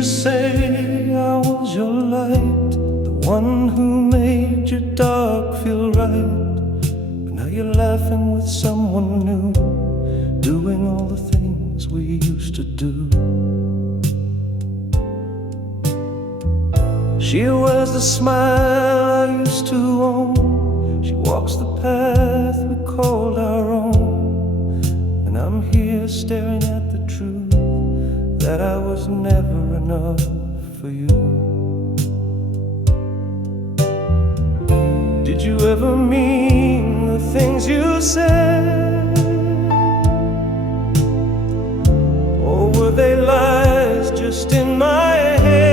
to say I was your light, the one who made your dark feel right. But now you're laughing with someone new, doing all the things we used to do. She wears the smile I used to own. She walks the path we called our own. And I'm here staring at the truth that I was never enough for you. Did you ever mean the things you said? Or were they lies just in my head?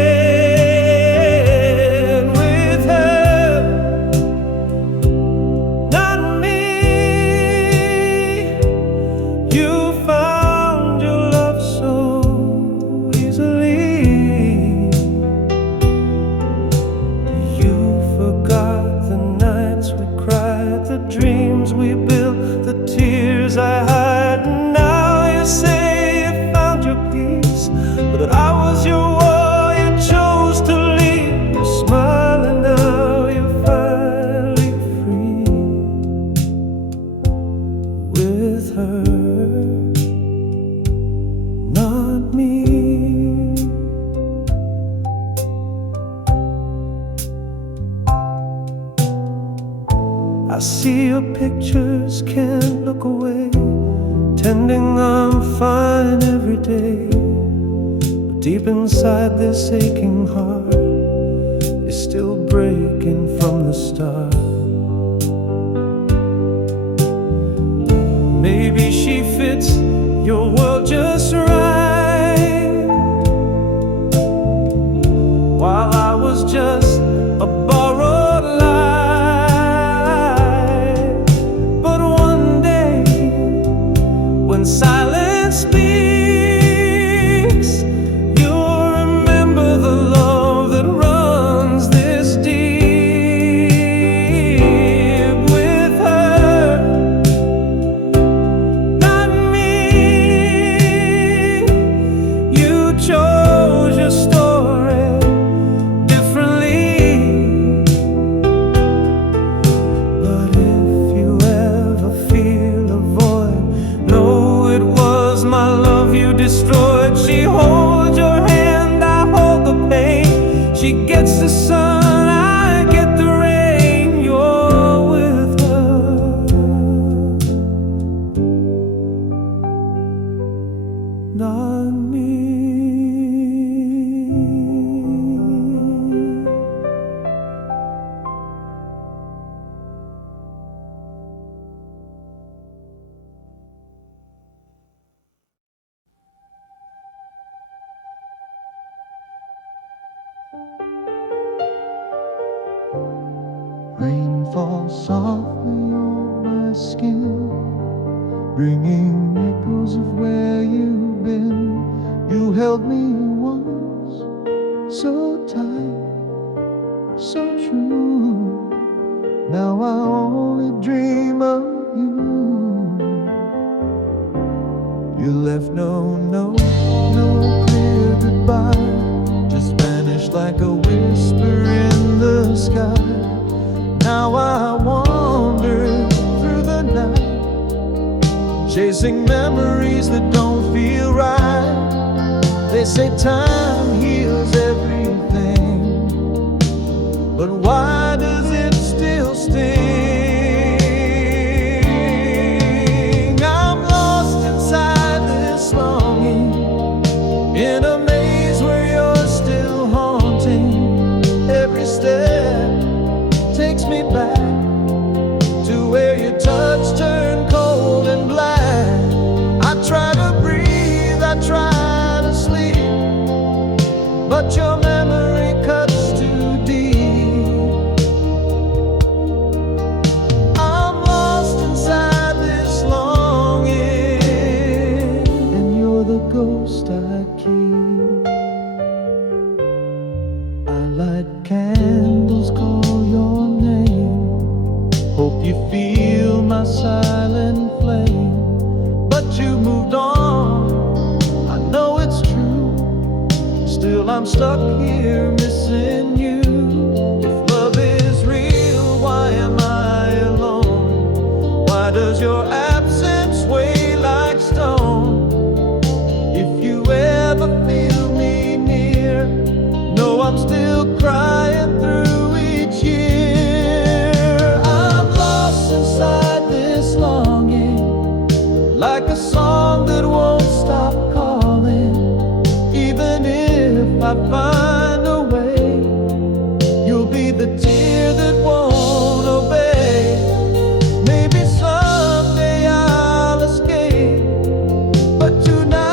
With her, not me. You found your love so easily. You forgot the nights we cried, the dreams we built, the tears I hide. And now you say you found your peace, but that I was your war, you chose to leave. You smile and now you're finally free with her, not me. I see your pictures, can't look away, pretending I'm fine every day. But deep inside this aching heart is still breaking from the start. Maybe she fits your world just right, while I was just a borrowed lie. But one day, when silence speaks, you'll remember the love that runs this deep. With her, not me. You chose your story differently. But if you ever feel a void, know it was my love you destroyed. She holds your hand, I hold the pain. She gets the sun, I get the rain. You're with her, not me. Rain falls softly on my skin, bringing echoes of where you've been. You held me once so tight, so true. Now I only dream of you. You left no note, no clear goodbye, just vanished like a whisper in the sky. Now I wander through the night, chasing memories that don't feel right. They say time heals everything, but why does it still sting? I'm lost inside this longing, in a maze where you're still haunting. Every step takes me back to where your touch turned cold and black. I try to breathe, I try to sleep, but your memory cuts too deep. I'm lost inside this longing, and you're the ghost I keep. I light candles, call your name, hope you feel my silent flame. But you moved on, I know it's true. Still I'm stuck here missing you. If love is real, why am I alone? Why does your absence weigh like stone? If you ever feel me near, know I'm still crying through each year. I'm lost inside this longing, like a song that won't stop calling. Even if I find a way, you'll be the tear that won't obey. Maybe someday I'll escape, but tonight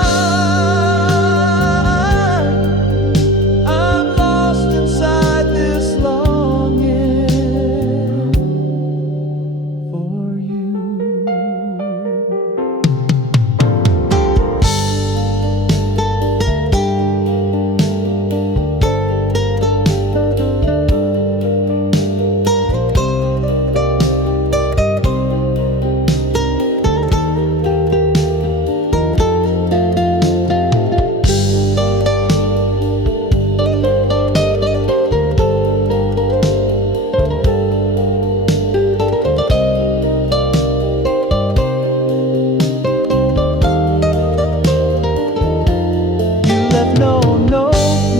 I'm lost inside this longing for you.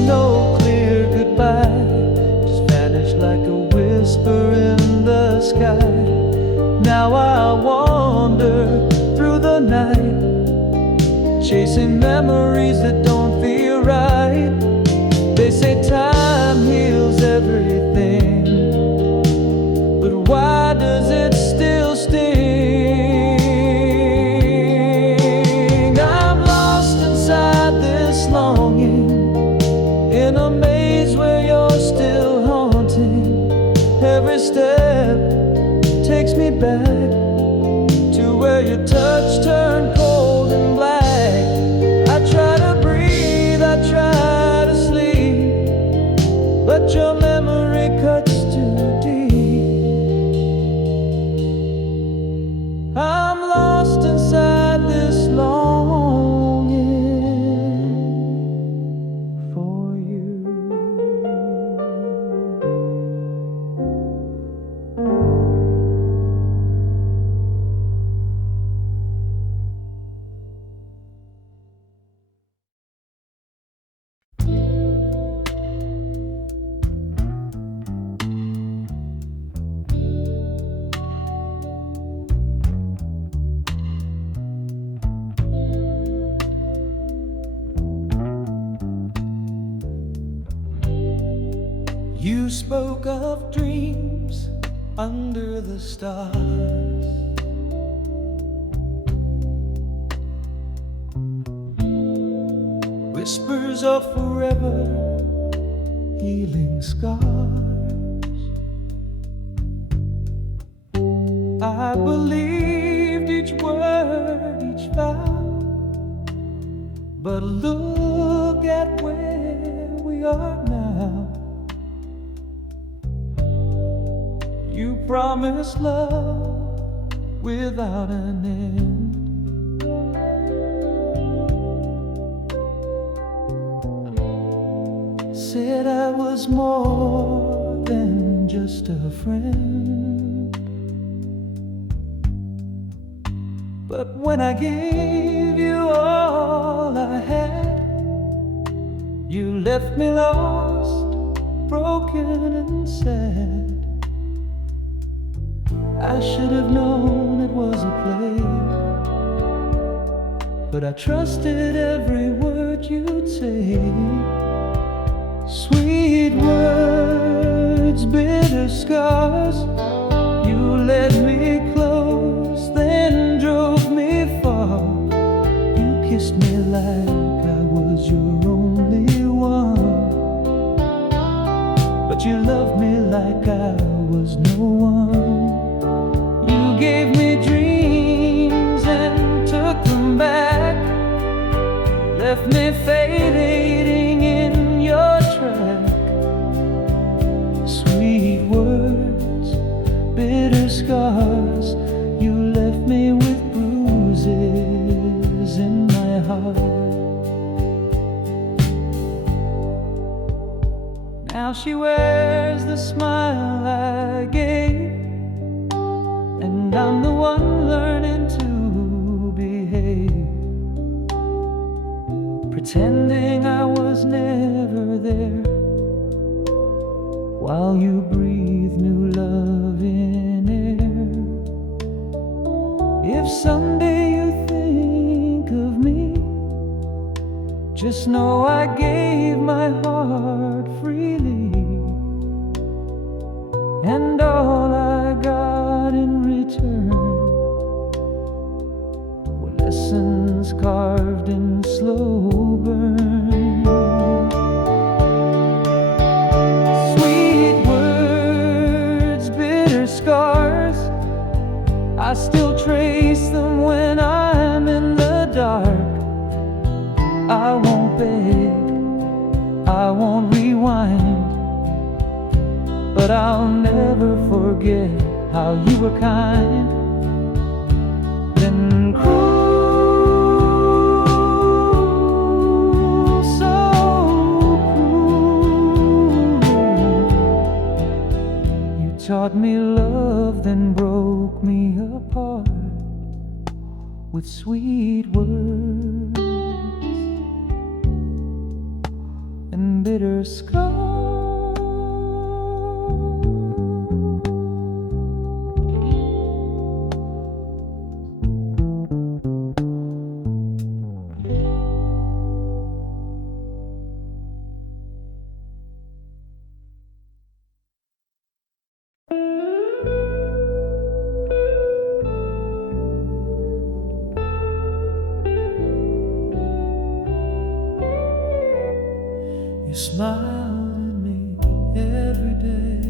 No clear goodbye, just vanished like a whisper in the sky. Now I wander through the night, chasing memories that don't feel right. They say time heals everything, but why does it still sting? I'm lost inside this longing, in a maze where you're still haunting. Every step takes me back to where your touch turned cold and black. I try to breathe, I try to sleep, but your memory cuts too deep. I'm lost inside this longing for you. You spoke of dreams under the stars, whispers of forever, healing scars. I believed each word, each vow, but look at where we are now. You promised love without an end. Said I was more than just a friend. But when I gave you all I had, you left me lost, broken and sad. I should have known it was a play, but I trusted every word you'd say. Sweet words, bitter scars. You led me close, then drove me far. You kissed me like I was your only one, but you loved me like I was no one. You gave me dreams and took them back, left me fading in your track. Sweet words, bitter scars. You left me with bruises in my heart. she wears the smile I gave, and I'm the one learning to behave, pretending I was never there, while you breathe new love in air. If someday you think of me, just know I gave my heart freely, and all I got in return were lessons carved in slow burn. Sweet words, bitter scars, I still trace them when I'm in the dark. I won't beg, I won't rewind, but I'll never forget how you were kind, then cruel, so cruel. You taught me love, then broke me apart with sweet words and bitter scars. You smiled at me every day,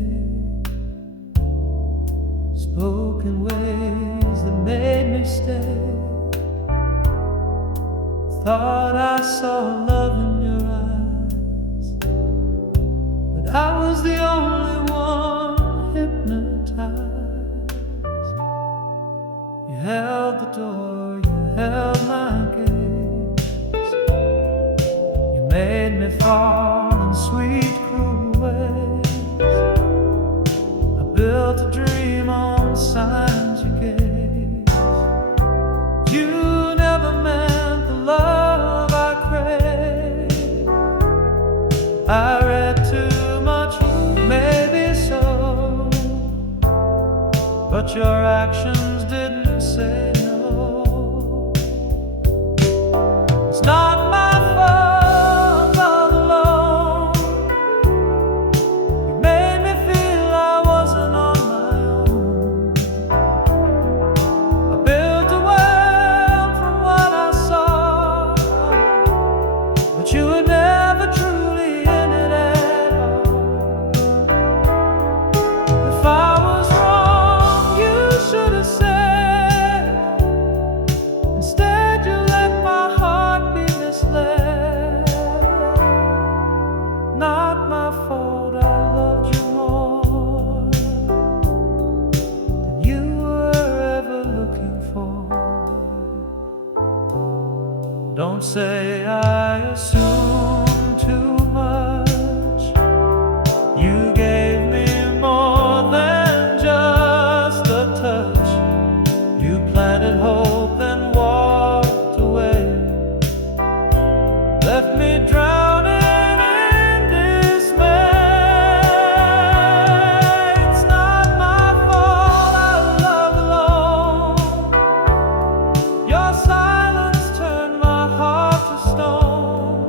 spoke in ways that made me stay. Thought I saw love in your eyes, but I was the only one hypnotized. You held the door, you held my gaze, you made me fall in sweet, cruel ways. I built a dream on signs you gave. You never meant the love I crave. I read too much, maybe so, but your actions didn't say no. It's not my fault all alone. You made me feel I wasn't on my own. I built a world from what I saw, but you were never truly in it at all. If I was wrong, you should have said. Instead, you let my heart be misled. Not my fault, I loved you more than you were ever looking for. Don't say I assumed too much. You gave me more than just a touch. You planted hope, then walked away, left me drowning in dismay. It's not my fault, I love alone. Your silence turned my heart to stone.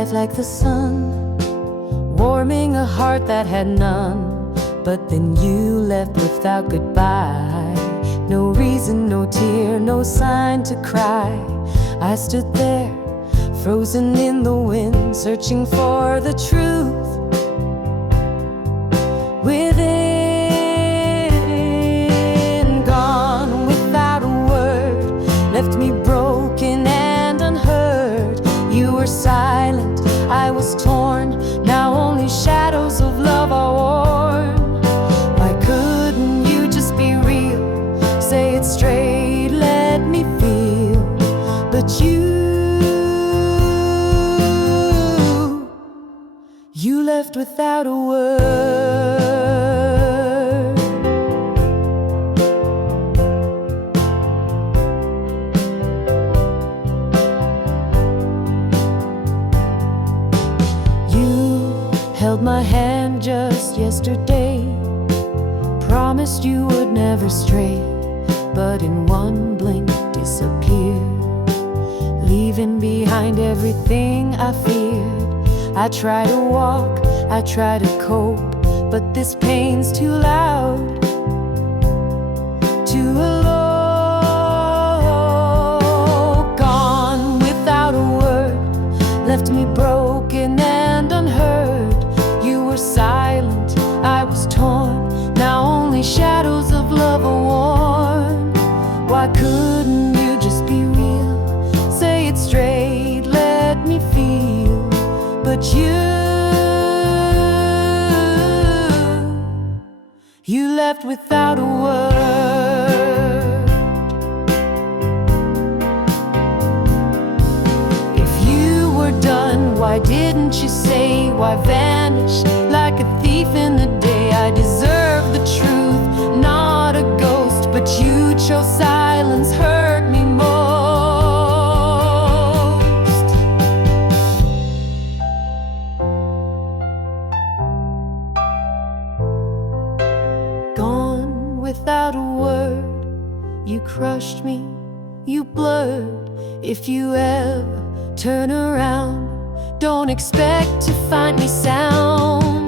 life like the sun, warming a heart that had none. But then you left without goodbye. No reason, no tear, no sign to cry. I stood there, frozen in the wind, searching for the truth within. Gone without a word, left me broken and unheard. You were silent, I was torn, now only shadows of love are worn. Why couldn't you just be real? Say it straight, let me feel. But you left without a word. You held my hand just yesterday, promised you would never stray, but in one blink disappeared, leaving behind everything I feared. I try to walk, I try to cope, but this pain's too loud, too alone. Gone without a word, left me broken and unheard. You were silent, I was torn, now only shadows of love are worn. Why couldn't you just be real? Say it straight, let me feel. But you left without a word. If you were done, why didn't you say? Why vanish like a thief in the day? I deserve the truth, not a ghost, but you chose silence, hurt me most. Gone without a word, you crushed me, you blurred. If you ever turn around, don't expect to find me sound.